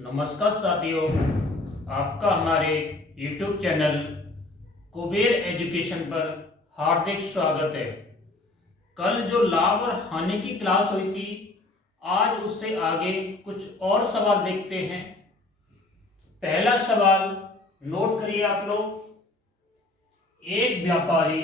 नमस्कार साथियों, आपका हमारे YouTube चैनल कुबेर एजुकेशन पर हार्दिक स्वागत है। कल जो लाभ और हानि की क्लास हुई थी, आज उससे आगे कुछ और सवाल देखते हैं। पहला सवाल नोट करिए आप लोग। एक व्यापारी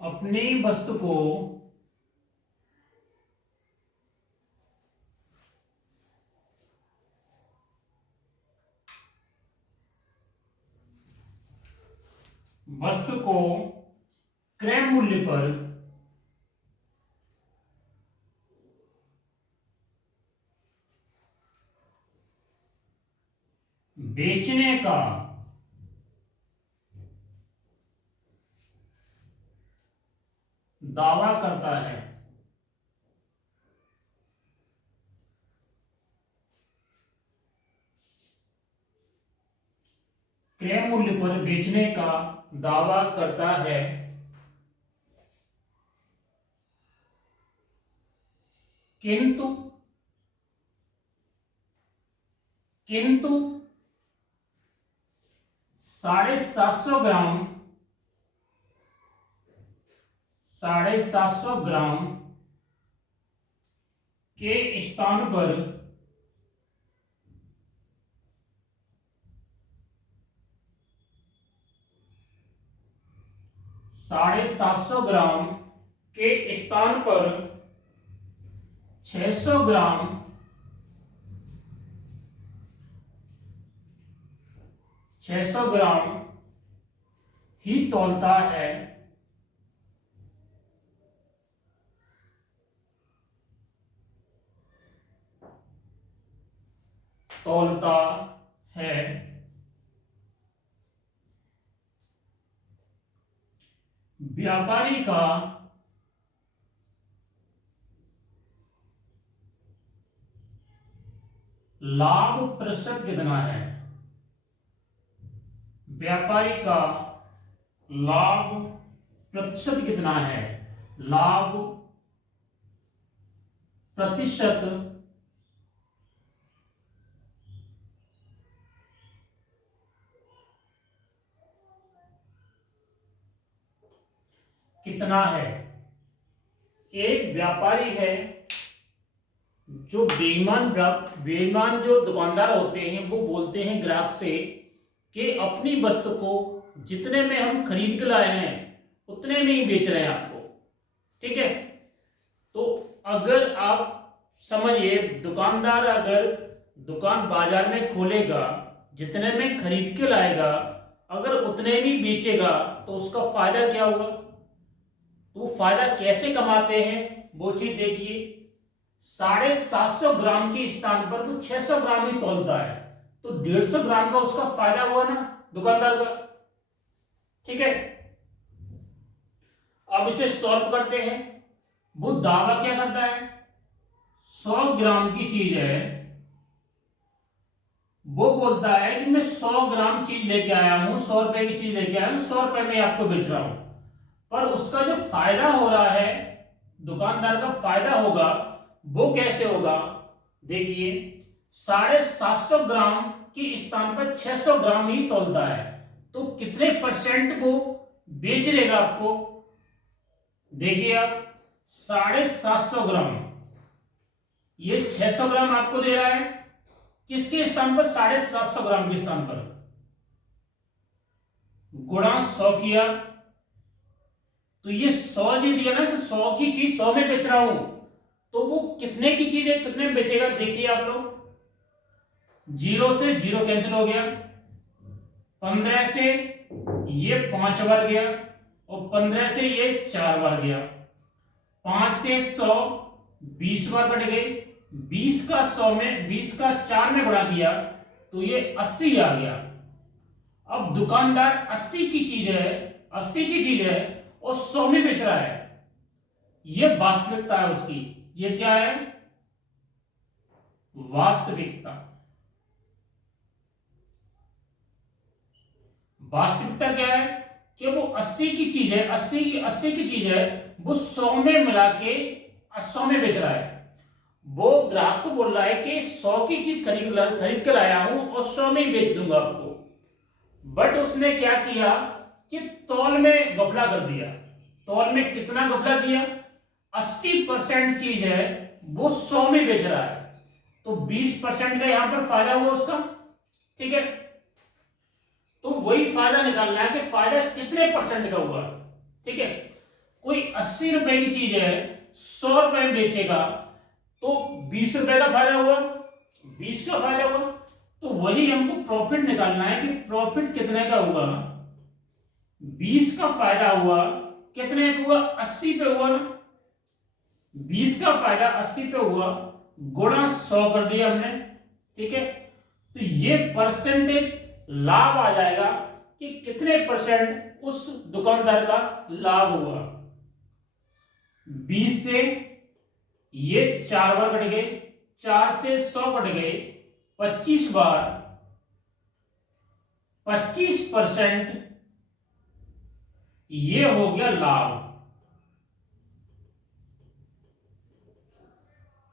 अपनी वस्तु को क्रय मूल्य पर बेचने का दावा करता है। क्रय मूल्य पर बेचने का दावा करता है, किंतु किंतु 750 ग्राम के स्थान पर 750 ग्राम के स्थान पर 600 ग्राम 600 ग्राम ही तौलता है। व्यापारी का लाभ प्रतिशत कितना है? व्यापारी का लाभ प्रतिशत कितना है? लाभ प्रतिशत कितना है? एक व्यापारी है जो बेईमान जो दुकानदार होते हैं, वो बोलते हैं ग्राहक से कि अपनी वस्तु को जितने में हम खरीद के लाए हैं उतने में ही बेच रहे हैं आपको। ठीक है, तो अगर आप समझिए, दुकानदार अगर दुकान बाजार में खोलेगा, जितने में खरीद के लाएगा, अगर उतने में बेचेगा तो उसका फायदा क्या होगा? तो वो फायदा कैसे कमाते हैं वो चीज देखिए। 750 ग्राम के स्थान पर वो 600 ग्राम ही तौलता है, तो 150 ग्राम का उसका फायदा हुआ ना दुकानदार का। ठीक है, अब इसे सॉल्व करते हैं। वो दावा क्या करता है? 100 ग्राम की चीज है, वो बोलता है कि मैं 100 ग्राम चीज लेके आया हूं, 100 रुपए की चीज लेके आया हूं, 100 रुपए में आपको बेच रहा हूं। पर उसका जो फायदा हो रहा है, दुकानदार का फायदा होगा, वो कैसे होगा? देखिए, 750 ग्राम के स्थान पर 600 ग्राम ही तौलता है, तो कितने परसेंट को बेच लेगा आपको? देखिए आप, 750 ग्राम, ये 600 ग्राम आपको दे रहा है, किसके स्थान पर? 750 ग्राम के स्थान पर गुणा 100 किया, तो ये 100 जी दिया ना, कि 100 की चीज 100 में बेच रहा हूं, तो वो कितने की चीज है कितने में बेचेगा? देखिए आप लोग, 0 से 0 कैंसिल हो गया, 15 से ये 5 बार गया, और 15 से ये 4 बार गया, 5 से 100 20 बार कट गए, 20 का 100 में 20 का 4 में गुणा किया तो ये 80 आ गया। अब दुकानदार 80 की चीज है, 80 की चीज है और 100 में बेच रहा है, ये वास्तविकता है उसकी। ये क्या है? वास्तविकता। वास्तविकता क्या है कि वो 80 की चीज है, 80 की चीज है, वो 100 में मिला के 100 में बेच रहा है। वो ग्राहक को बोल रहा है कि 100 की चीज खरीद कर आया हूं और 100 में ही बेच दूंगा आपको। बट उसने क्या किया कि तौल में घपला कर दिया। तौल में कितना घपला किया? 80% चीज है वो 100 में बेच रहा है, तो 20% का यहां पर फायदा हुआ उसका। ठीक है, तो वही फायदा निकालना है कि फायदा कितने परसेंट का हुआ। ठीक है, कोई 80 रुपए की चीज है 100 रुपए में बेचेगा तो 20 रुपए का फायदा हुआ, 20 का फायदा हुआ। तो वही हमको प्रॉफिट निकालना है कि प्रॉफिट कितने का हुआ। 20 का फायदा हुआ, कितने पे हुआ? 80 पे हुआ ना। 20 का फायदा 80 पे हुआ, गुणा 100 कर दिया हमने। ठीक है, तो ये परसेंटेज लाभ आ जाएगा कि कितने परसेंट उस दुकानदार का लाभ हुआ। 20 से ये 4 बार कट गए, 4 से 100 कट गए, 25 बार 25%, ये हो गया लाभ।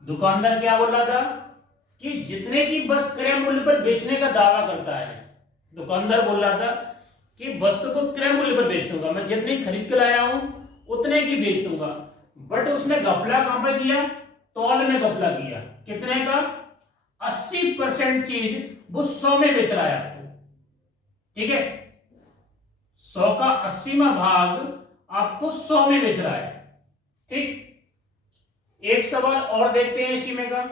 दुकानदार क्या बोल रहा था कि जितने की बस क्रय मूल्य पर बेचने का दावा करता है। दुकानदार बोल रहा था कि वस्तु को क्रय मूल्य पर बेच दूंगा, मैं जितने खरीद कर लाया हूं उतने की बेच दूंगा। बट उसने घपला कहां पर किया? तौल में घपला किया। कितने का? 80% चीज वो 100 में बेच रहा है आपको। ठीक है, 100 का 80वां भाग आपको 100 में बेच रहा है। ठीक, एक सवाल और देखते हैं इसी में का।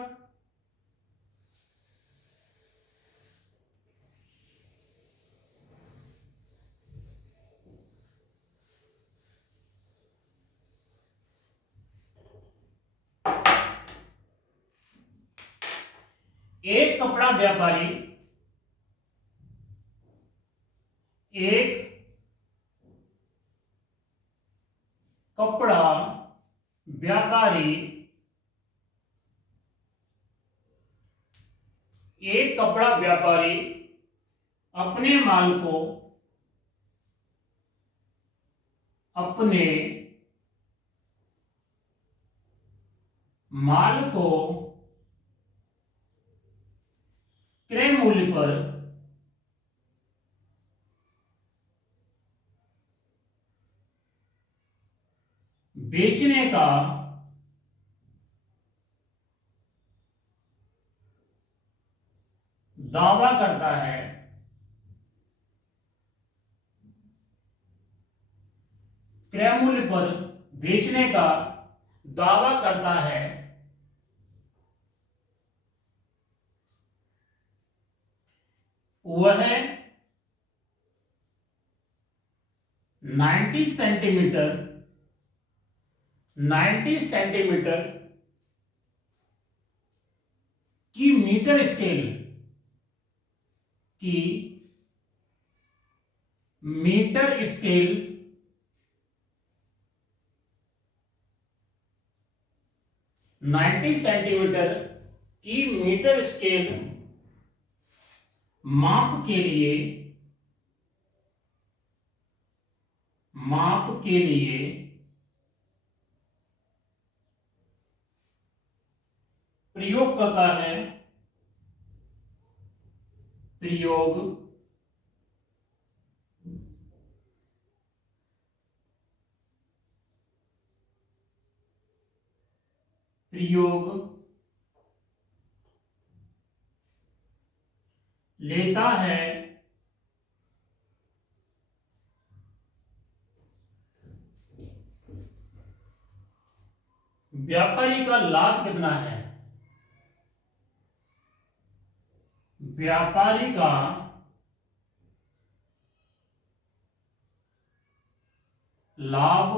एक कपड़ा व्यापारी एक कपड़ा व्यापारी एक कपड़ा व्यापारी अपने माल को क्रय मूल्य पर बेचने का दावा करता है। क्रय मूल्य पर बेचने का दावा करता है। वह 90 सेंटीमीटर की मीटर स्केल की मीटर स्केल 90 सेंटीमीटर की मीटर स्केल माप के लिए प्रयोग करता है। प्रयोग लेता है। व्यापारी का लाभ कितना है? व्यापारी का लाभ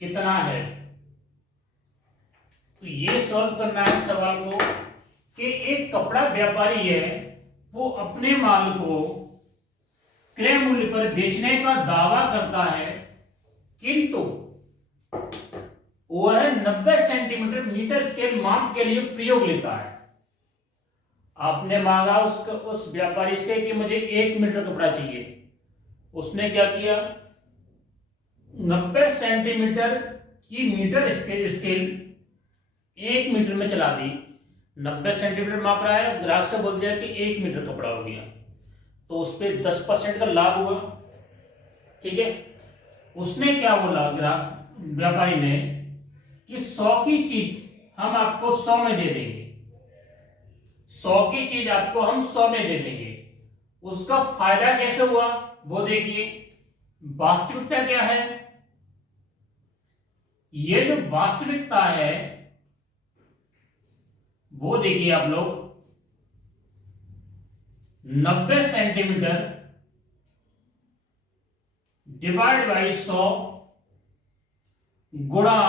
कितना है? तो ये सॉल्व करना है सवाल को कि एक कपड़ा व्यापारी है, वो अपने माल को क्रय मूल्य पर बेचने का दावा करता है, किंतु वह 90 सेंटीमीटर मीटर स्केल माप के लिए प्रयोग लेता है। आपने मांगा उस व्यापारी से कि मुझे 1 मीटर कपड़ा चाहिए। उसने क्या किया, 90 सेंटीमीटर की मीटर स्केल 1 मीटर में चला दी। 90 सेंटीमीटर माप रहा है, ग्राहक से बोल दिया कि 1 मीटर कपड़ा हो गया, तो उस पर 10% का लाभ हुआ। ठीक है, उसने क्या बोला ग्राहक व्यापारी ने कि 100 की चीज हम आपको 100 में दे देंगे, 100 की चीज आपको हम 100 में दे देंगे। उसका फायदा कैसे हुआ वो देखिए। वास्तविकता क्या है, ये जो वास्तविकता है वो देखिए आप लोग। 90 सेंटीमीटर डिवाइड बाई 100 गुणा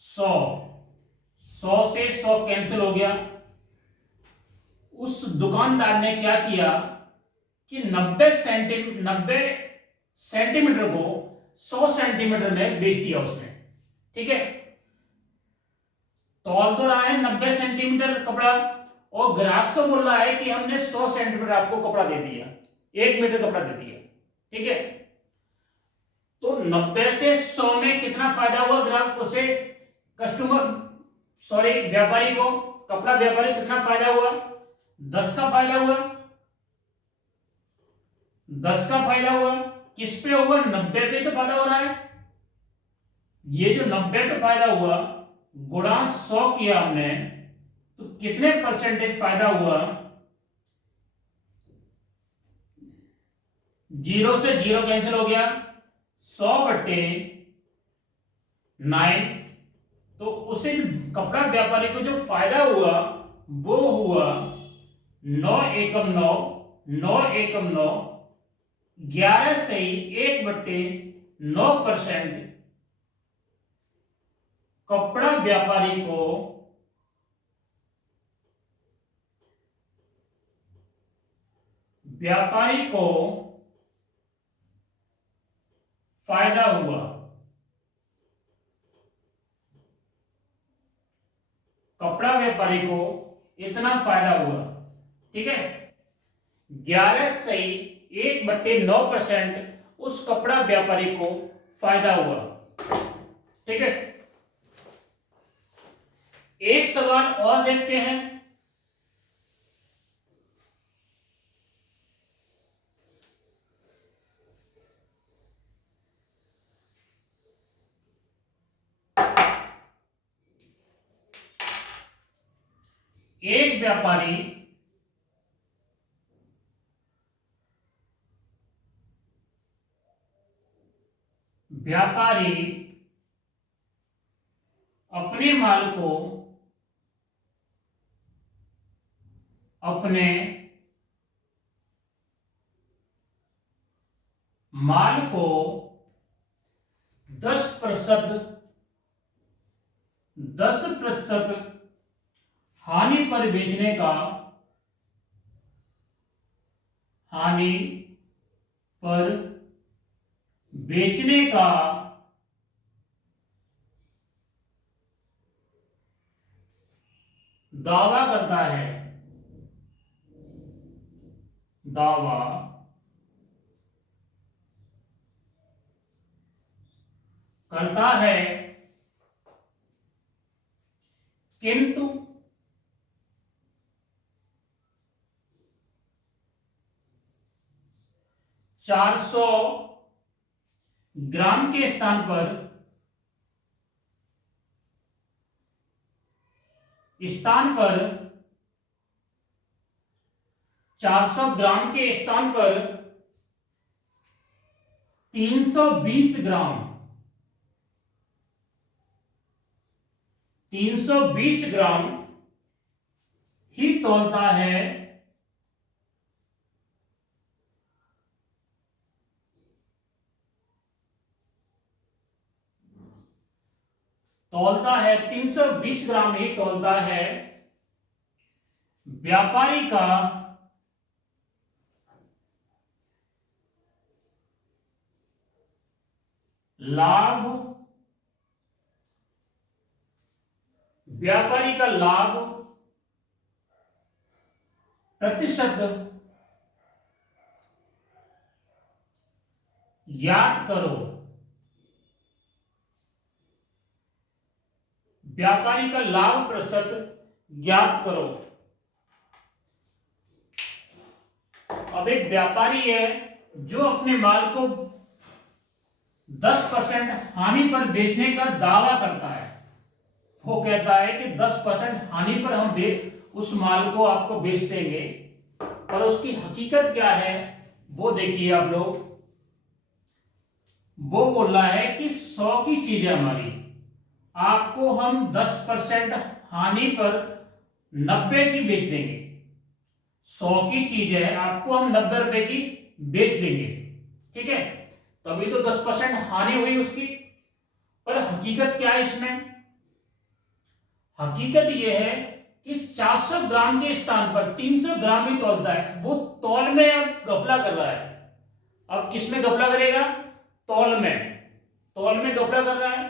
100, 100 से 100 कैंसिल हो गया। उस दुकानदार ने क्या किया कि 90 सेंटीमीटर को 100 सेंटीमीटर में बेच दिया उसने। ठीक है, तौल तो रहा है 90 सेंटीमीटर कपड़ा, और ग्राहक से बोल रहा है कि हमने 100 सेंटीमीटर आपको कपड़ा दे दिया, 1 मीटर कपड़ा दे दिया। ठीक है, तो 90 से 100 में कितना फायदा हुआ ग्राहक उसे, व्यापारी को, कपड़ा व्यापारी को कितना फायदा हुआ, 10 का फायदा हुआ। 10 का फायदा हुआ, किस पे हुआ, 90 पे तो फायदा हो रहा है। ये जो 90 पे फायदा हुआ गुणा 100 किया हमने, तो कितने परसेंटेज फायदा हुआ, 0 से 0 कैंसिल हो गया, 100/9। तो उसे कपड़ा व्यापारी को जो फायदा हुआ वो हुआ 9 एकम 9, 9 एकम 9, 11 से 1/9% कपड़ा व्यापारी को फायदा हुआ। कपड़ा व्यापारी को इतना फायदा हुआ। ठीक है, 11 से 1/9% उस कपड़ा व्यापारी को फायदा हुआ। ठीक है, एक सवाल और देखते हैं। एक व्यापारी अपने माल को 10% हानि पर बेचने का दावा करता है, किंतु 400 ग्राम के स्थान पर 400 ग्राम के स्थान पर 320 ग्राम 320 ग्राम ही तौलता है। तौलता है 320 ग्राम ही तौलता है व्यापारी का लाभ। प्रतिशत ज्ञात करो। व्यापारी का लाभ प्रतिशत ज्ञात करो। अब एक व्यापारी है जो अपने माल को 10% हानि पर बेचने का दावा करता है। वो कहता है कि 10% हानि पर हम उस माल को आपको बेच देंगे, पर उसकी हकीकत क्या है वो देखिए आप लोग। वो बोल रहा है कि 100 की चीज है हमारी, आपको हम 10% हानि पर 90 की बेच देंगे। 100 की चीज है, आपको हम 90 रुपए की बेच देंगे, ठीक है। तभी तो 10% हानि हुई उसकी। पर हकीकत क्या है इसमें? हकीकत यह है कि 400 ग्राम के स्थान पर 300 ग्राम ही तौलता है। वो तौल में अब गफला कर रहा है। अब किस में गफला करेगा? तौल में। तौल में गफला कर रहा है।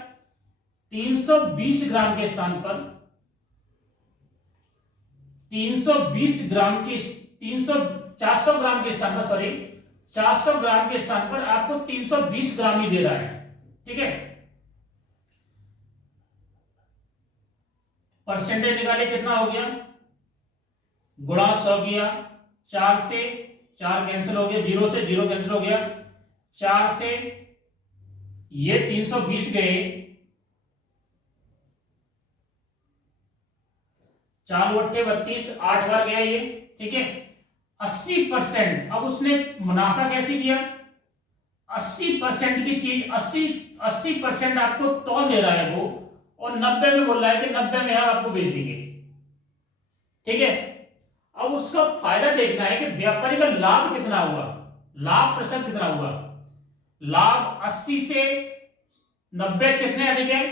320 ग्राम के स्थान पर 320 ग्राम की 300 400 ग्राम के स्थान पर, सॉरी 400 ग्राम के स्थान पर आपको 320 ग्राम ही दे रहा है, ठीक है। परसेंटेज निकाले, कितना हो गया? गुणा 100 किया, 4 से 4 कैंसिल हो गया, 0 से 0 कैंसिल हो गया, 4 से ये 320 गए, 4 बट्टे 32, 8 बार गया ये, ठीक है। 80%। अब उसने मुनाफा कैसे किया? 80% की चीज 80% आपको तौल दे रहा है वो, और 90 में बोल रहा है कि 90 में हम आपको बेच देंगे, ठीक है। अब उसका फायदा देखना है कि व्यापारी का लाभ कितना हुआ, लाभ प्रतिशत कितना हुआ। लाभ 80 से 90 कितने अधिक है?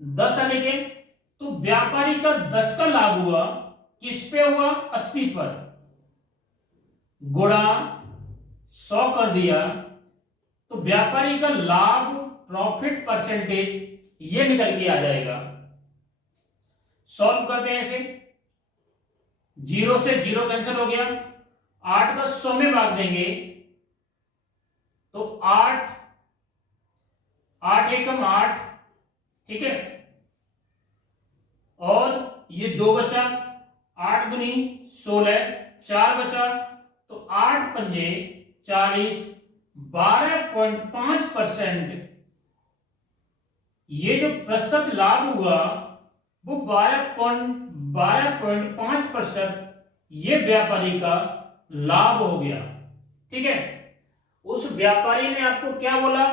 10 अधिक है। तो व्यापारी का 10 का लाभ हुआ, किस पे हुआ? 80 पर। गुणा 100 कर दिया, तो व्यापारी का लाभ, प्रॉफिट परसेंटेज ये निकल के आ जाएगा। सॉल्व करते हैं इसे। 0 से 0 कैंसिल हो गया, 8 का 100 में भाग देंगे तो 8 8 एकम 8, ठीक है। और ये 2 बचा, 8 दूनी 16, 4 बचा, तो 8 पंजे 40, 12.5%। ये जो प्रतिशत लाभ हुआ वो 12.5% ये व्यापारी का लाभ हो गया, ठीक है। उस व्यापारी ने आपको क्या बोला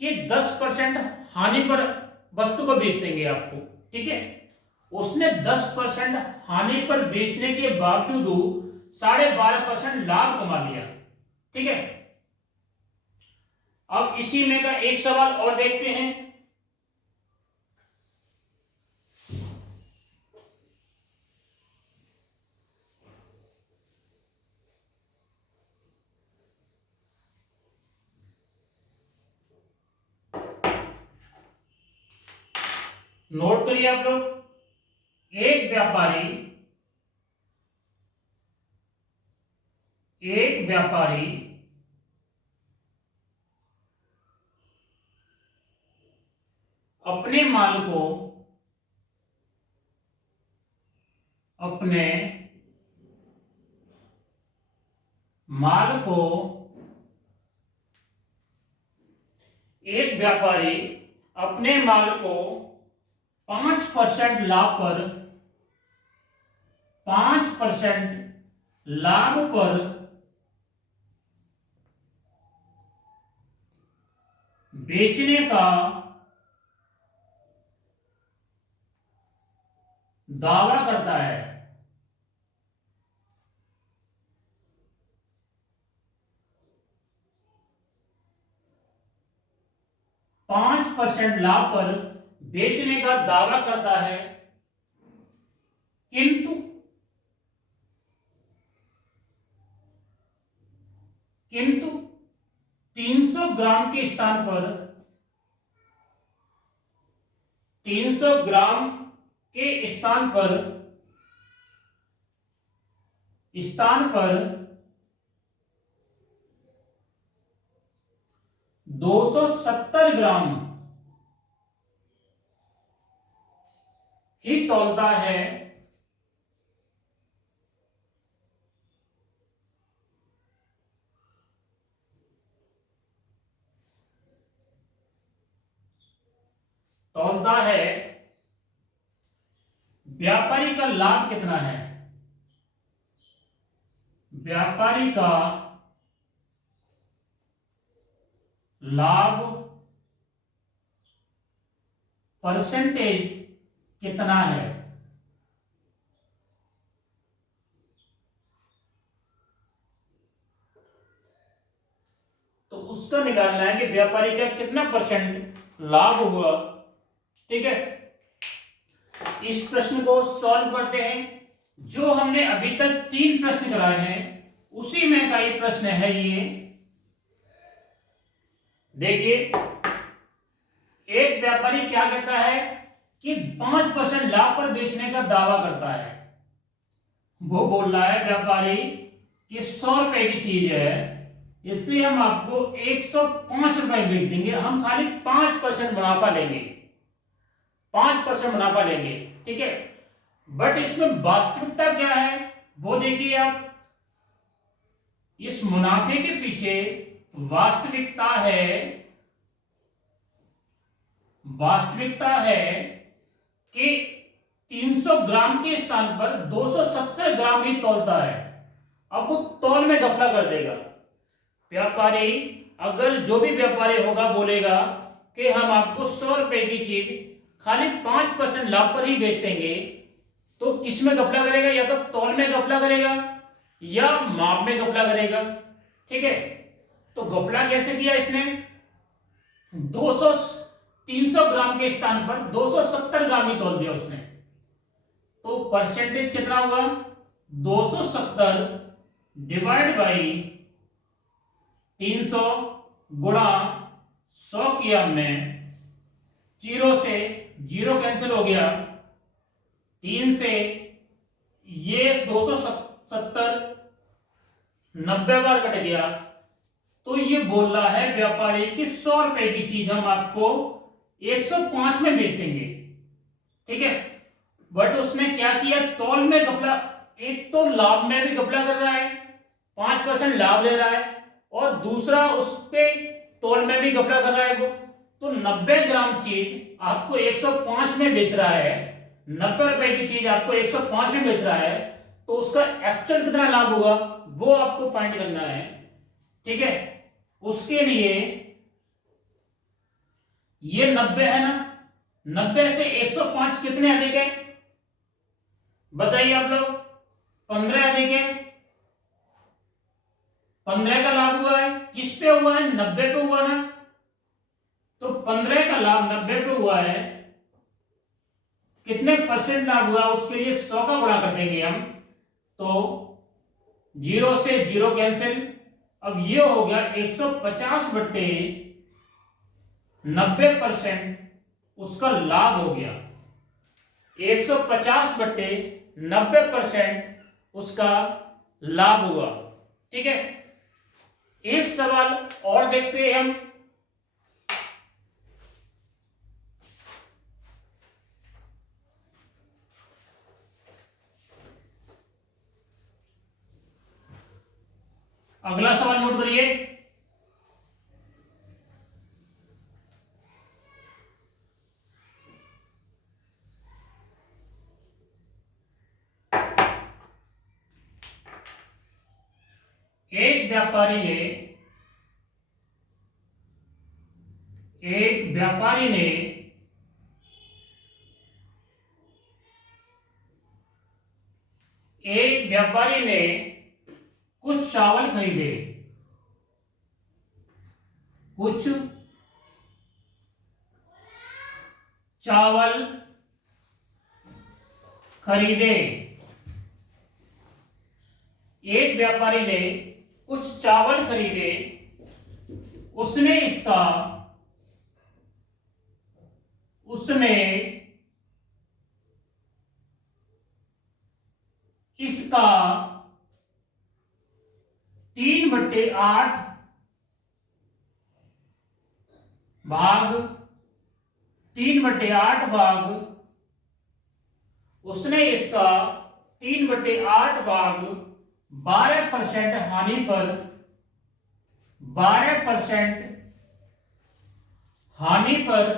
कि 10% हानि पर वस्तु को बेच देंगे आपको, ठीक है। उसने 10% हानि पर बेचने के बावजूद 12.5% लाभ कमा लिया, ठीक है। अब इसी में का एक सवाल और देखते हैं। नोट करिए आप लोग। एक व्यापारी अपने माल को एक व्यापारी अपने माल को 5% लाभ पर 5% लाभ पर बेचने का दावा करता है। 5% लाभ पर बेचने का दावा करता है, किंतु 300 ग्राम के स्थान पर 300 ग्राम के स्थान पर स्थान पर 270 ग्राम ही तौलता है, व्यापारी का लाभ कितना है? व्यापारी का लाभ परसेंटेज कितना है? तो उसका निकालना है कि व्यापारी का कितना परसेंट लाभ हुआ। ठीक है, इस प्रश्न को सॉल्व करते हैं। जो हमने अभी तक 3 प्रश्न कराए हैं उसी में का ये प्रश्न है। ये देखिए, एक व्यापारी क्या कहता है कि 5% लाभ पर बेचने का दावा करता है। वो बोल रहा है व्यापारी कि 100 रुपए की चीज है, इससे हम आपको 105 रुपए बेच देंगे, हम खाली 5% मुनाफा लेंगे, 5% मुनाफा लेंगे। ठीक है, बट इसमें वास्तविकता क्या है वो देखिए आप। इस मुनाफे के पीछे वास्तविकता है कि 300 ग्राम के स्थान पर 270 ग्राम ही तौलता है। अब वो तौल में गफला कर देगा व्यापारी। अगर जो भी व्यापारी होगा बोलेगा कि हम आपको 100 रुपए की चीज खाली 5% लाभ पर ही बेच देंगे, तो किस में गफला करेगा? या तो तौल में गफला करेगा या माप में गफला करेगा। ठीक है, तो गफला कैसे किया इसने? 300 ग्राम के स्थान पर 270 ग्राम ही तौल दिया उसने। तो परसेंटेज कितना हुआ? 270 डिवाइड बाई 300 गुणा 100 किया हमने, 0 से 0 कैंसिल हो गया, 3 से ये 270 90 बार कट गया। तो ये बोल रहा है व्यापारी कि 100 रुपए की चीज हम आपको 105 में बेच देंगे। ठीक है, बट उसने क्या किया? तौल में गफला, एक तो लाभ में भी गफला कर रहा है, 5% लाभ ले रहा है, और दूसरा उस पे तौल में भी गफला कर रहा है वो। तो 90 ग्राम चीज आपको 105 में बेच रहा है, 90 रुपए की चीज आपको 105 में बेच रहा है, तो उसका एक्चुअल कितना लाभ होगा वो आपको फाइंड करना है। ठीक है, उसके लिए ये 90 है ना, 90 से 105 कितने अधिक है बताइए आप लोग? 15 अधिक है। 15 का लाभ हुआ है, किस पे हुआ है? 90 पे हुआ ना। तो 15 का लाभ 90 पे हुआ है, कितने परसेंट लाभ हुआ उसके लिए 100 का गुणा कर देंगे हम, तो 0 से 0 कैंसिल। अब ये हो गया 150 बट्टे 90% उसका लाभ हो गया। 150 बट्टे 90% उसका लाभ हुआ। ठीक है, एक सवाल और देखते हैं हम। अगला सवाल नोट करिए। एक व्यापारी ने एक व्यापारी ने कुछ चावल खरीदे, कुछ चावल खरीदे। एक व्यापारी ने कुछ चावल खरीदे, उसने इसका 3/8 भाग 3/8 भाग, उसने इसका 3/8 भाग 12% हानि पर 12% हानि पर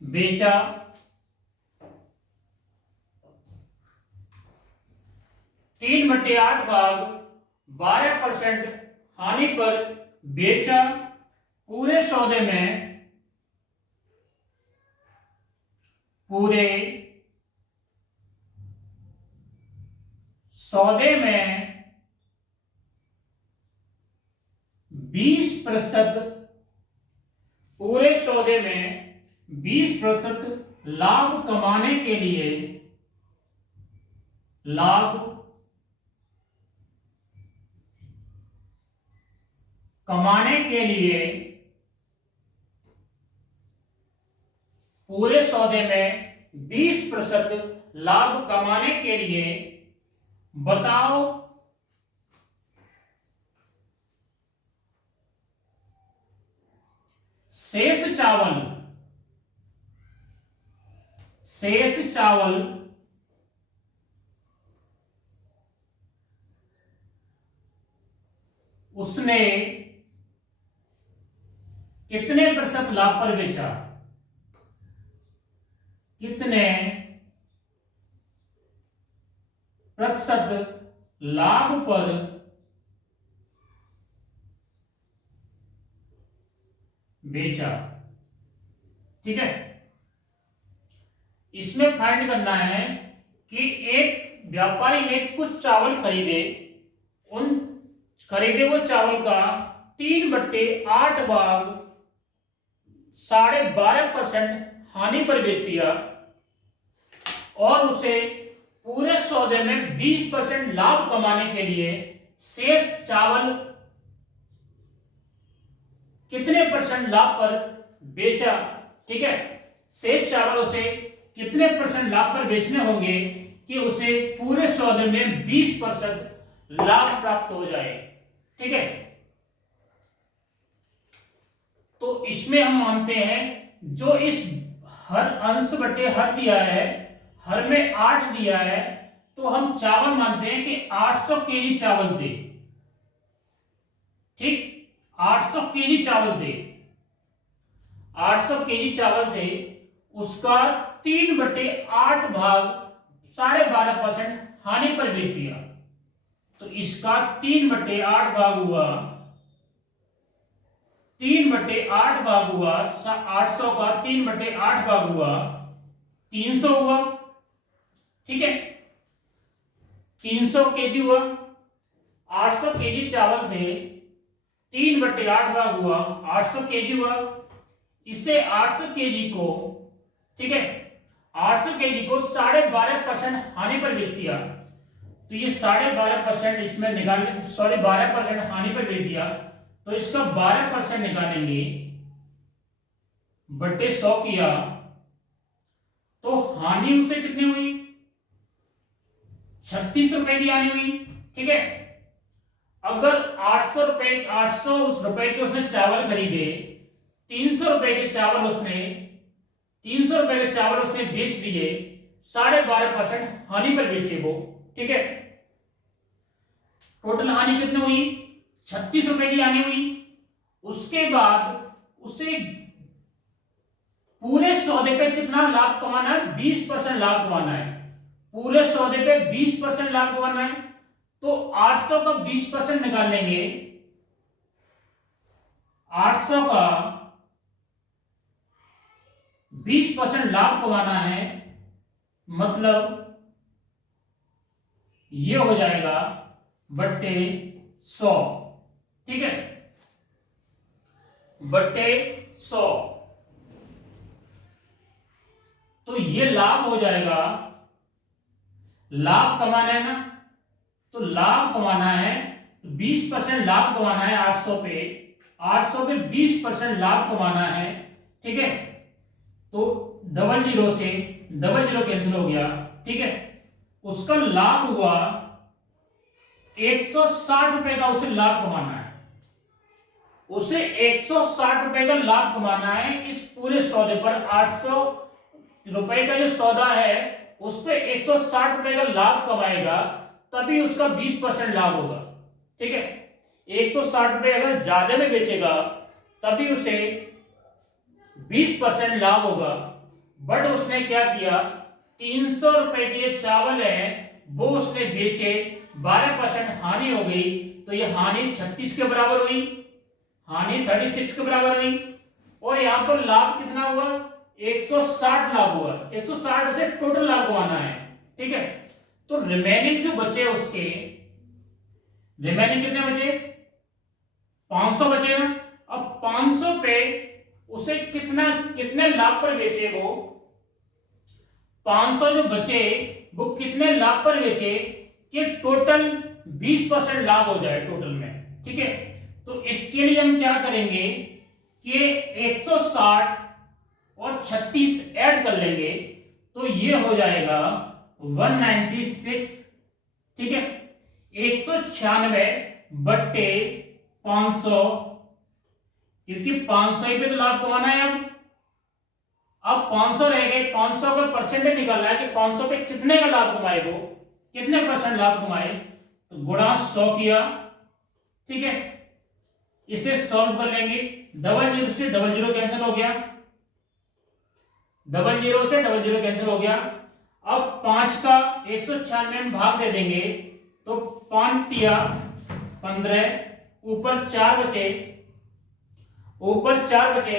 बेचा। 3/8 भाग 12% हानि पर बेचा। पूरे सौदे में पूरे सौदे में 20%, पूरे सौदे में 20% लाभ कमाने के लिए, लाभ कमाने के लिए पूरे सौदे में 20% लाभ कमाने के लिए बताओ शेष चावल उसने कितने प्रतिशत लाभ पर बेचा, कितने प्रतिशत लाभ पर बेचा। ठीक है, इसमें फाइंड करना है कि एक व्यापारी ने कुछ चावल खरीदे, उन खरीदे हुए चावल का 3/8 भाग 12.5% हानि पर बेच दिया और उसे पूरे सौदे में 20% लाभ कमाने के लिए शेष चावल कितने परसेंट लाभ पर बेचा। ठीक है, शेष चावल उसे कितने परसेंट लाभ पर बेचने होंगे कि उसे पूरे सौदे में 20% लाभ प्राप्त हो जाए। ठीक है, तो इसमें हम मानते हैं जो इस हर अंश बटे हर दिया है, हर में 8 दिया है, तो हम चावल मानते हैं कि 800 केजी चावल थे। ठीक, 800 केजी चावल थे, 800 केजी चावल थे, उसका 3/8 भाग 12.5% हानि पर बेच दिया, तो इसका 3/8 भाग हुआ, 3/8 भाग हुआ, 800 का 3/8 भाग हुआ 300 हुआ। ठीक है, 300 केजी हुआ, 800 केजी चावल थे, 3/8 भाग हुआ 800 केजी हुआ। इसे 800 केजी को, ठीक है, 800 केजी को 12.5% हानि पर बेच दिया, तो ये 12.5% इसमें निकालने, 12% हानि पर बेच दिया, तो इसका 12% निकालेंगे बटे 100 किया, तो हानि उसे कितनी हुई, 36 रुपए की हानि हुई। ठीक है, अगर 800 उस रुपए के उसने चावल खरीदे, 300 रुपए के चावल उसने बेच दिए, 12.5% हानि पर बेचे वो। ठीक है, टोटल हानि कितनी हुई, 36 रुपए की हानि हुई। उसके बाद उसे पूरे सौदे पे कितना लाभ कमाना है, 20% लाभ कमाना है। पूरे सौदे पे 20% लाभ कमाना है, तो 800 का 20% निकाल लेंगे, 800 का 20% लाभ कमाना है, मतलब ये हो जाएगा बट्टे 100। ठीक है, बट्टे 100, तो ये लाभ हो जाएगा, लाभ कमाना है ना, तो लाभ कमाना है, 20% लाभ कमाना है 800 पे, 800 पे 20% लाभ कमाना है। ठीक है, तो 00 से 00 कैंसिल हो गया। ठीक है, उसका लाभ हुआ 160 रुपए का, उसे लाभ कमाना है, उसे 160 रुपए का लाभ कमाना है इस पूरे सौदे पर। 800 रुपए का जो सौदा है उस पे 160 रुपए का लाभ कमाएगा, तभी उसका 20% लाभ होगा। ठीक है, 160 रुपए अगर ज्यादा में बेचेगा तभी उसे 20% लाभ होगा। बट उसने क्या किया, 300 रुपए के चावल है वो उसने बेचे, 12% हानि हो गई, तो ये हानि 36 के बराबर हुई, हानि 36 के बराबर हुई। और यहां पर लाभ कितना हुआ, 160 लाभ हुआ। 160 से टोटल लाभ कमाना है। ठीक है, तो रिमेनिंग जो बचे उसके, रिमेनिंग कितने बचे, 500 बचे ना। अब 500 पे उसे कितना, कितने लाभ पर बेचे वो, 500 जो बचे वो कितने लाभ पर बेचे कि टोटल 20% लाभ हो जाए टोटल में। ठीक है, तो इसके लिए हम क्या करेंगे कि 160 और 36 ऐड कर लेंगे, तो ये हो जाएगा 196। ठीक है, 196 बट्टे 500, क्योंकि 500 पे तो लाभ कमाना है। अब 500 रह गए, 500 का परसेंटेज निकालना है कि 500 पे कितने का लाभ कमाए, वो कितने परसेंट लाभ कमाए, तो गुणा 100 किया। ठीक है, इसे सॉल्व कर लेंगे, डबल जीरो से डबल जीरो कैंसिल हो गया, डबल जीरो से डबल जीरो कैंसिल हो गया। अब 5 का 196 में भाग दे देंगे, तो 5 टिया 15, ऊपर 4 बचे, ऊपर 4 बचे,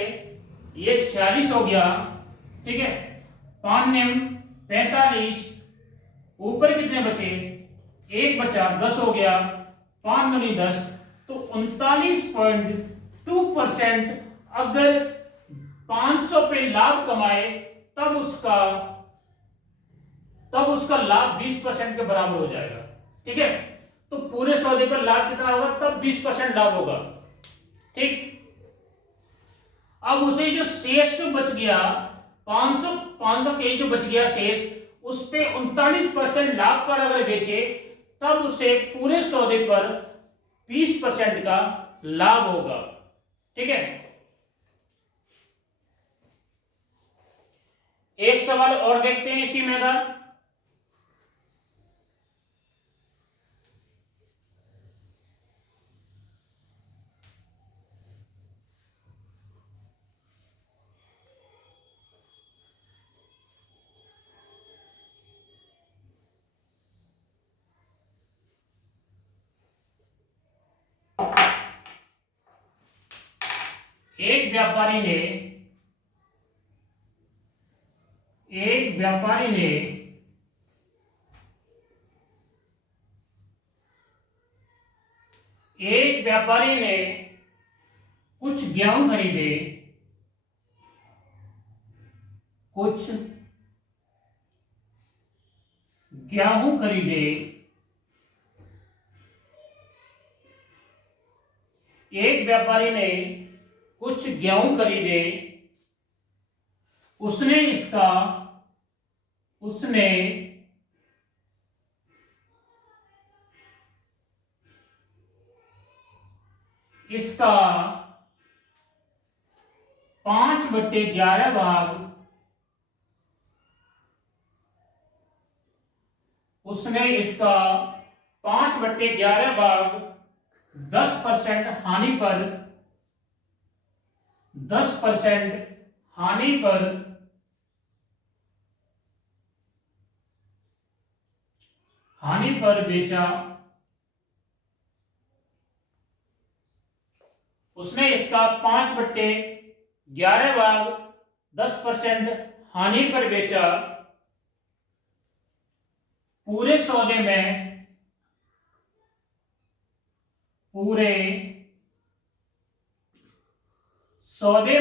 ये 46 हो गया। ठीक है, 5 नेम 45, ऊपर कितने बचे, 1 बचा, 10 हो गया, 5 दूनी 10, तो 39.2% अगर 500 पे लाभ कमाए तब उसका लाभ 20% के बराबर हो जाएगा। ठीक है, तो पूरे सौदे पर लाभ कितना होगा, तब 20% लाभ होगा। ठीक, अब उसे जो शेष जो बच गया 500 के जो बच गया शेष, उस पे 39% लाभ पर अगर बेचे तब उसे पूरे सौदे पर 20% का लाभ होगा। ठीक है, एक सवाल और देखते हैं इसी में का। एक व्यापारी ने एक व्यापारी ने एक व्यापारी ने कुछ गेहूं खरीदे, कुछ गेहूं खरीदे, एक व्यापारी ने कुछ गेहूं खरीदे, उसने इसका 5/11 भाग, उसने इसका 5/11 भाग 10% हानि पर, 10% हानि पर बेचा। उसने इसका 5/11 भाग 10% हानि पर बेचा। पूरे सौदे में पूरे सौदे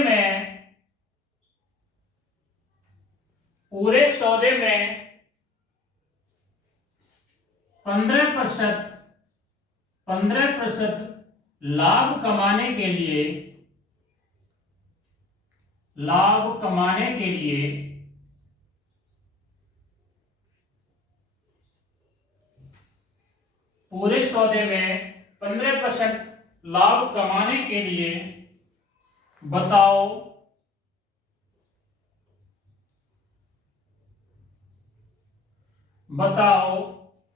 में 15% लाभ कमाने के लिए पूरे सौदे में 15% लाभ कमाने के लिए बताओ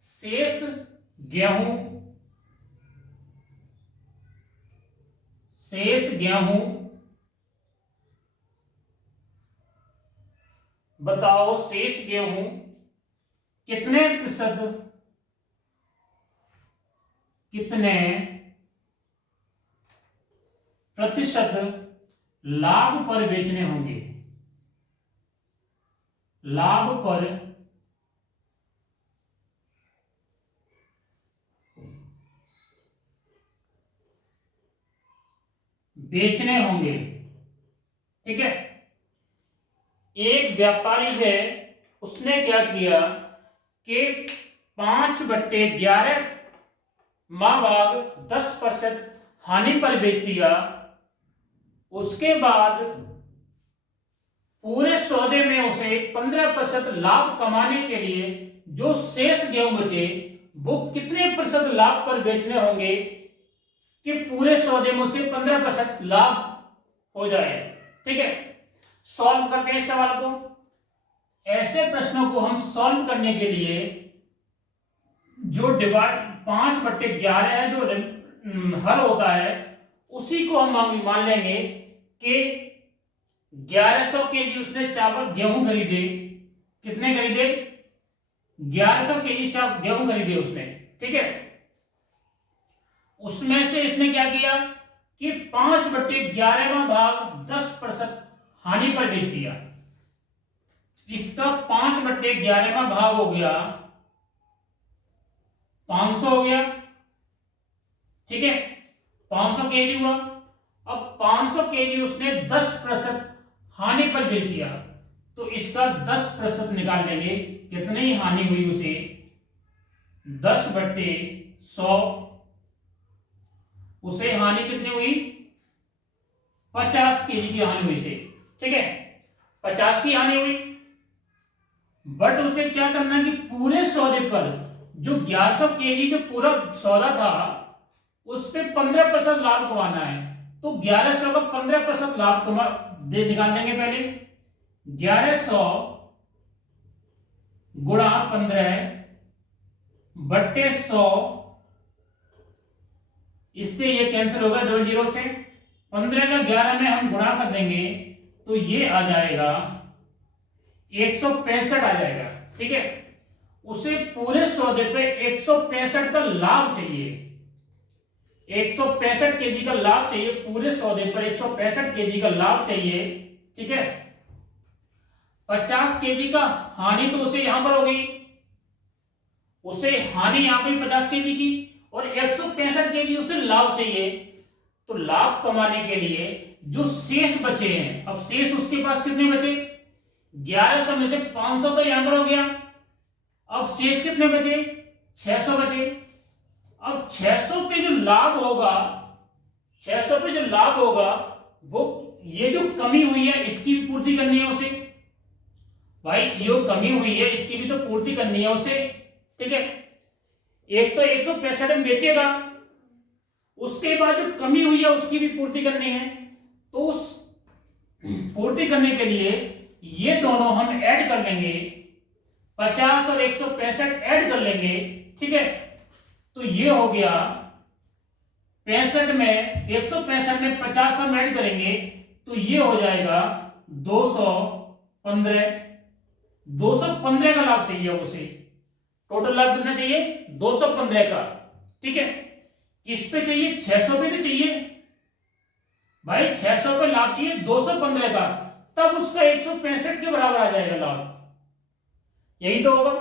शेष गेहूं बताओ शेष गेहूं कितने प्रतिशत लाभ पर बेचने होंगे। लाभ पर बेचने होंगे। ठीक है, एक व्यापारी है, उसने क्या किया कि 5/11 माह भाग 10% हानि पर बेच दिया। उसके बाद पूरे सौदे में उसे 15% लाभ कमाने के लिए जो शेष गेहूं बचे वो कितने प्रतिशत लाभ पर बेचने होंगे कि पूरे सौदे में उसे 15% लाभ हो जाए। ठीक है, सॉल्व करते हैं इस सवाल को। ऐसे प्रश्नों को हम सॉल्व करने के लिए जो डिवाइड 5/11 है, जो हर होता है, उसी को हम मान लेंगे कि 1100 केजी उसने चावल गेहूं खरीदे। कितने खरीदे? 1100 केजी गेहूं खरीदे उसने। ठीक है, उसमें से इसने क्या किया कि 5/11 भाग 10% हानि पर बेच दिया। इसका 5/11 भाग हो गया 500 हो गया। ठीक है, 500 केजी हुआ। अब 500 केजी उसने 10% हानि पर बेच दिया, तो इसका 10% निकाल लेंगे। कितनी हानि हुई उसे? 10/100। उसे हानि कितनी हुई? 50 केजी की हानि हुई से। ठीक है, 50 की हानि हुई। बट उसे क्या करना है कि पूरे सौदे पर जो 1100 केजी जो पूरा सौदा था उस पे 15% लाभ कमाना है। तो 1100 का 15% लाभ निकाल लेंगे। पहले 1100 गुणा 15/100, इससे ये कैंसिल होगा 00 से। 15 का 11 में हम गुणा कर देंगे तो ये आ जाएगा 165 आ जाएगा। ठीक है, उसे पूरे सौदे पे 165 का लाभ चाहिए। 165 केजी का लाभ चाहिए पूरे सौदे पर। 165 केजी का लाभ चाहिए। ठीक है, 50 केजी का हानि तो उसे यहां पर हो गई, उसे हानि यहां पर 50 केजी की, और 165 केजी उसे लाभ चाहिए। तो लाभ कमाने के लिए जो शेष बचे हैं, अब शेष उसके पास कितने बचे? 1100 में से 500 तो यहां पर हो गया। अब शेष कितने बचे? 600 बचे। अब 600 पे जो लाभ होगा, 600 पे जो लाभ होगा वो ये जो कमी हुई है इसकी भी पूर्ति करनी है उसे। भाई ये कमी हुई है इसकी भी तो पूर्ति करनी है उसे। ठीक है, एक तो 165 में बेचेगा, उसके बाद जो कमी हुई है उसकी भी पूर्ति करनी है। तो उस पूर्ति करने के लिए ये दोनों हम ऐड कर लेंगे। 50 और 165 ऐड कर लेंगे। ठीक है, तो ये हो गया 65 में 165 में 50 हम ऐड करेंगे तो ये हो जाएगा 215। 215 का लाभ चाहिए उसे। टोटल लाभ कितना चाहिए? 215 का। ठीक है, किस पे चाहिए? 600 पे तो चाहिए भाई। 600 पे लाभ चाहिए 215 का, तब उसका 165 के बराबर आ जाएगा लाभ। यही तो होगा।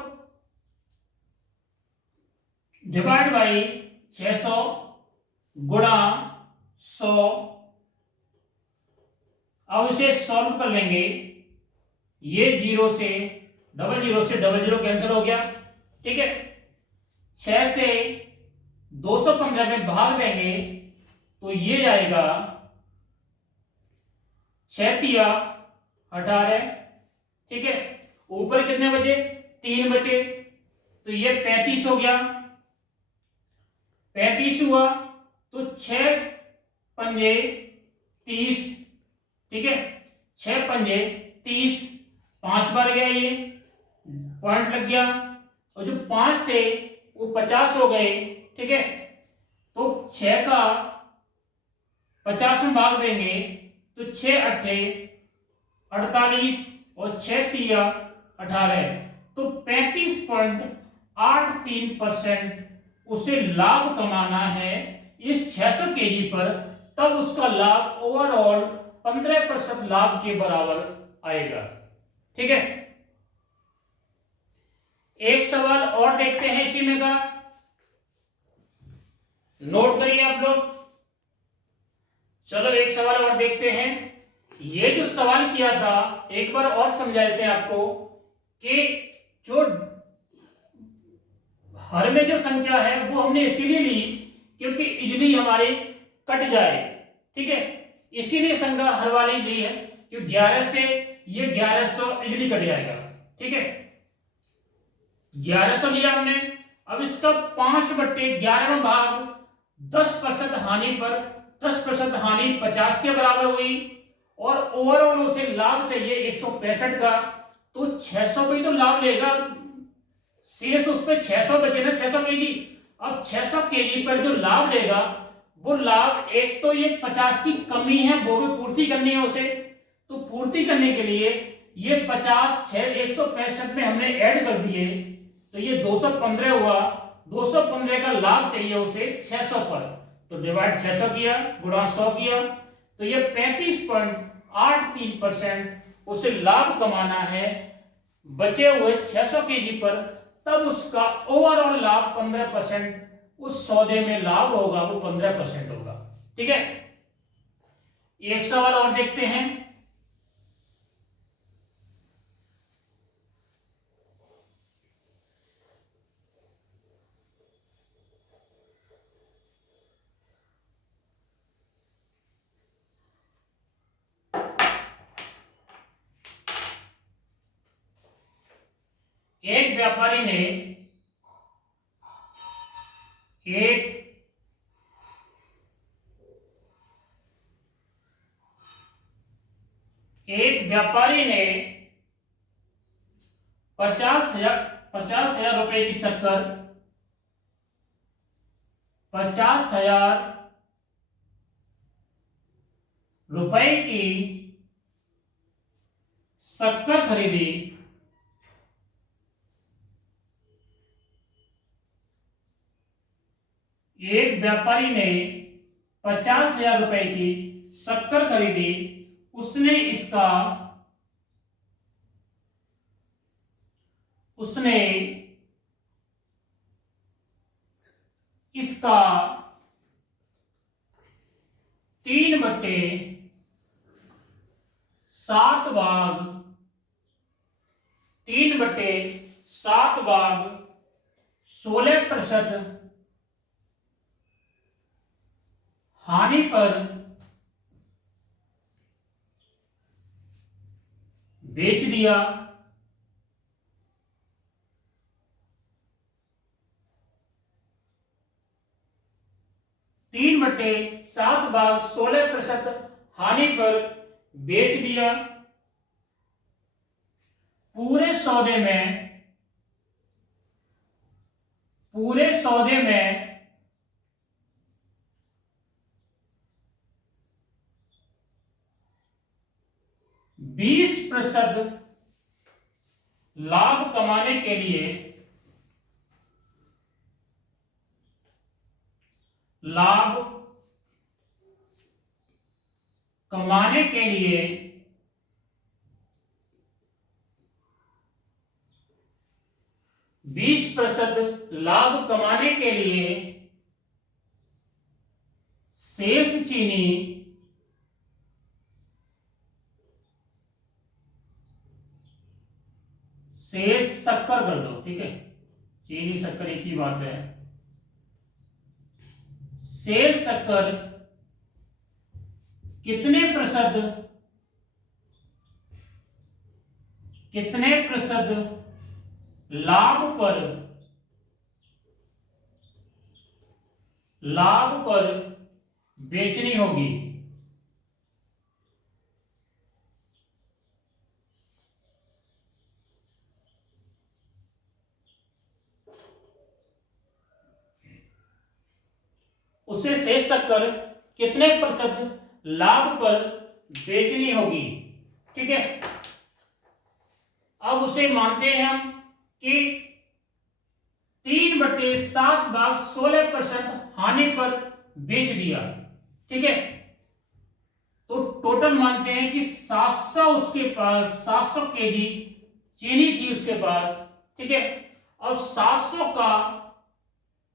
डिवाइड बाई 600 गुणा 100। अब इसे सॉल्व कर लेंगे। ये 0 से 00 कैंसिल हो गया। ठीक है, 6 से 215 में भाग देंगे तो ये जाएगा 6 तिया 18। ठीक है, ऊपर कितने बचे? 3 बचे, तो ये 35 हो गया। 35 हुआ तो 6 पंजे 30, ठीक है, 6 पंजे 30, 5 बार गया, ये पॉइंट लग गया, और जो 5 थे वो 50 हो गए, ठीक है। तो 6 का 50 में भाग देंगे तो 6 अट्ठे 48 और 6 तिया 18, तो 35.83% उसे लाभ कमाना है इस 600 केजी पर, तब उसका लाभ ओवरऑल 15% लाभ के बराबर आएगा, ठीक है। एक सवाल और देखते हैं इसी में का, नोट करिए आप लोग। चलो एक सवाल और देखते हैं। ये जो सवाल किया था एक बार और समझा देते हैं आपको कि जो हर में जो संख्या है वो हमने इसीलिए ली क्योंकि इजली हमारे कट जाए, ठीक है, इसीलिए संख्या हर वाली ली है क्योंकि 11 से ये 1100 इजली कट जाएगा, ठीक है। 1100 लिया हमने, अब इसका 5/11 में भाग 10% हानि पर, 10% हानि 50 के बराबर हुई, और ओवरऑल उसे लाभ चाहिए 165 का, तो 600 पे तो लाभ लेगा, शेष उस पे 600 बचे ना, 600 केजी। अब 600 केजी पर जो लाभ लेगा वो लाभ, एक तो ये 50 की कमी है वो भी पूर्ति करनी है उसे, तो पूर्ति करने के लिए ये 50 165 में हमने ऐड कर दिए, तो ये 215 हुआ, 215 का लाभ चाहिए उसे 600 पर, तो डिवाइड 600 किया, गुणा 100 किया, तो ये 35.83% उसे लाभ कमाना है बचे हुए 600 केजी पर, तब उसका ओवरऑल लाभ 15%, उस सौदे में लाभ होगा वो 15% होगा, ठीक है। एक सवाल और देखते हैं। एक व्यापारी ने एक व्यापारी ने 50,000 रुपए की शक्कर, 50,000 रुपए की शक्कर खरीदी, एक व्यापारी ने 50,000 रुपए की शक्कर खरीदी, उसने इसका 3/7 भाग 16% हानि पर बेच दिया, तीन बटे सात भाग 16% हानि पर बेच दिया। पूरे सौदे में 20% लाभ कमाने के लिए लाभ कमाने के लिए 20% लाभ कमाने के लिए शेष चीनी शेष शक्कर कर दो, ठीक है, चीनी शक्कर एक ही बात है। शेष शक्कर कितने प्रतिशत लाभ पर लाभ पर बेचनी होगी। उसे शेष शक्कर कितने प्रतिशत लाभ पर बेचनी होगी। ठीक है, अब उसे मानते हैं हम कि 3/7 भाग 16% हानि पर बेच दिया। ठीक है, तो टोटल मानते हैं कि 700 उसके पास 700 केजी चीनी थी उसके पास। ठीक है, अब 700 का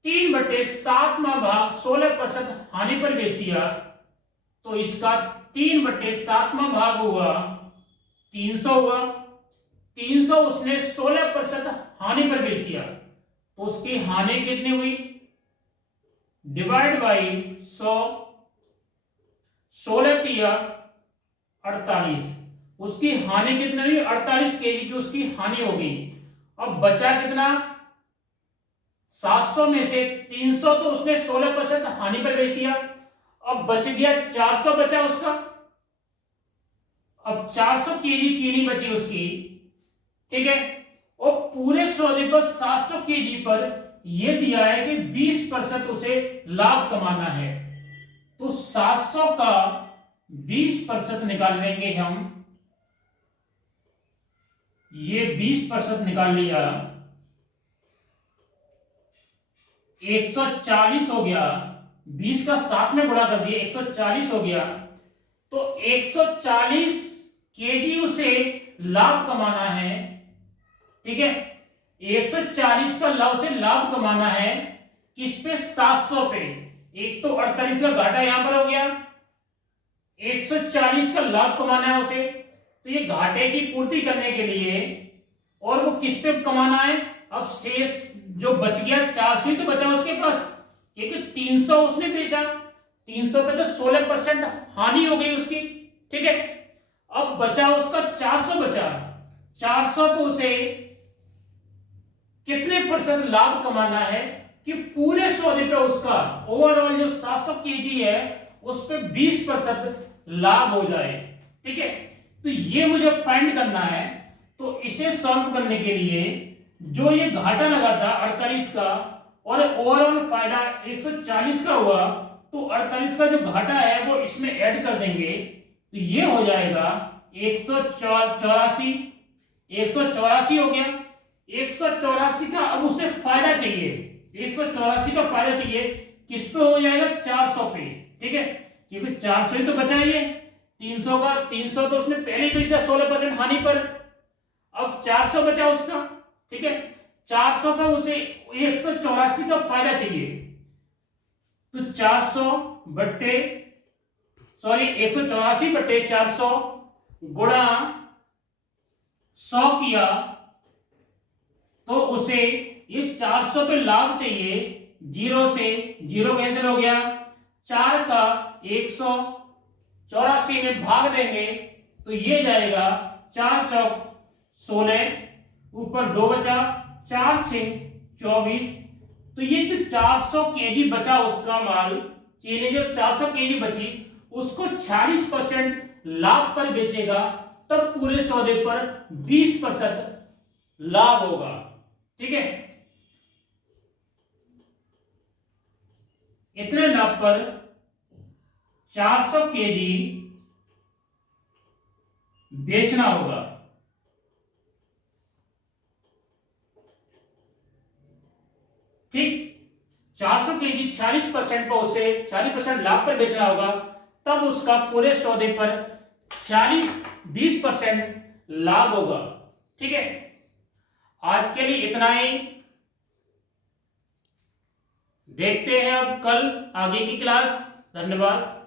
3/7 भाग 16% हानि पर बेच दिया, तो इसका 3/7 भाग हुआ 300 हुआ। 300 उसने 16% हानि पर बेच दिया, तो उसकी हानि कितनी हुई, डिवाइड बाई 100, 16 किया 48, उसकी हानि कितनी हुई, 48 केजी की उसकी हानि होगी। अब बचा कितना, 700 में से 300 तो उसने 16% हानि पर बेच दिया, अब बच गया 400 बचा उसका। अब 400 केजी चीनी बची उसकी। ठीक है, और पूरे सौदे पर 700 केजी पर यह दिया है कि 20% उसे लाभ कमाना है, तो 700 का 20% निकाल लेंगे हम। ये 20% निकाल लिया, 140 हो गया। 20 का 7 में गुणा कर दिया, 140 हो गया। तो 140 केजी उसे लाभ कमाना है। ठीक है, 140 का लाभ से लाभ कमाना है किस पे, 700 पे। एक तो 48 का घाटा यहां पर हो गया, 140 का लाभ कमाना है उसे, तो ये घाटे की पूर्ति करने के लिए, और वो किस पे कमाना है, अब शेष जो बच गया 400 ही तो बचा उसके पास, क्योंकि 300 उसने बेचा, 300 पे तो 16% हानि हो गई उसकी। ठीक है, अब बचा उसका 400 बचा, 400 को उसे कितने परसेंट लाभ कमाना है कि पूरे सौदे पे उसका ओवरऑल जो 700 केजी है उस पे 20% लाभ हो जाए। ठीक है, तो ये मुझे फाइंड करना है। तो इसे सॉल्व करने के लिए जो ये घाटा लगा था 48 का और ओवरऑल फायदा 140 का हुआ, तो 48 का जो घाटा है वो इसमें ऐड कर देंगे, तो ये हो जाएगा 184, 184 हो गया। 184 का अब उसे फायदा चाहिए, 184 का फायदा चाहिए किस पे हो जाएगा, 400 पे। ठीक है, क्योंकि 400 ही तो बचा है, 300 का 300 तो उसने पहले ही बेच दिया 16% हानि पर, अब 400 बचा उसका। ठीक है, 400 का उसे 184 का फायदा चाहिए, तो 184/400 गुणा 100 किया, तो उसे ये 400 पे लाभ चाहिए, 0 से 0 कैंसिल हो गया, 4 का 184 में भाग देंगे, तो ये जाएगा 4 चौक 16, ऊपर 2 बचा, 4 6 24। तो ये जो 400 केजी बचा उसका माल, चीनी जो 400 केजी बची उसको 46% लाभ पर बेचेगा, तब पूरे सौदे पर 20% लाभ होगा। ठीक है, इतने लाभ पर 400 केजी बेचना होगा। ठीक, 400 केजी 46% पर उसे 40% लाभ पर बेचना होगा, तब उसका पूरे सौदे पर 20% लाभ होगा। ठीक है, आज के लिए इतना ही। देखते हैं अब कल आगे की क्लास। धन्यवाद।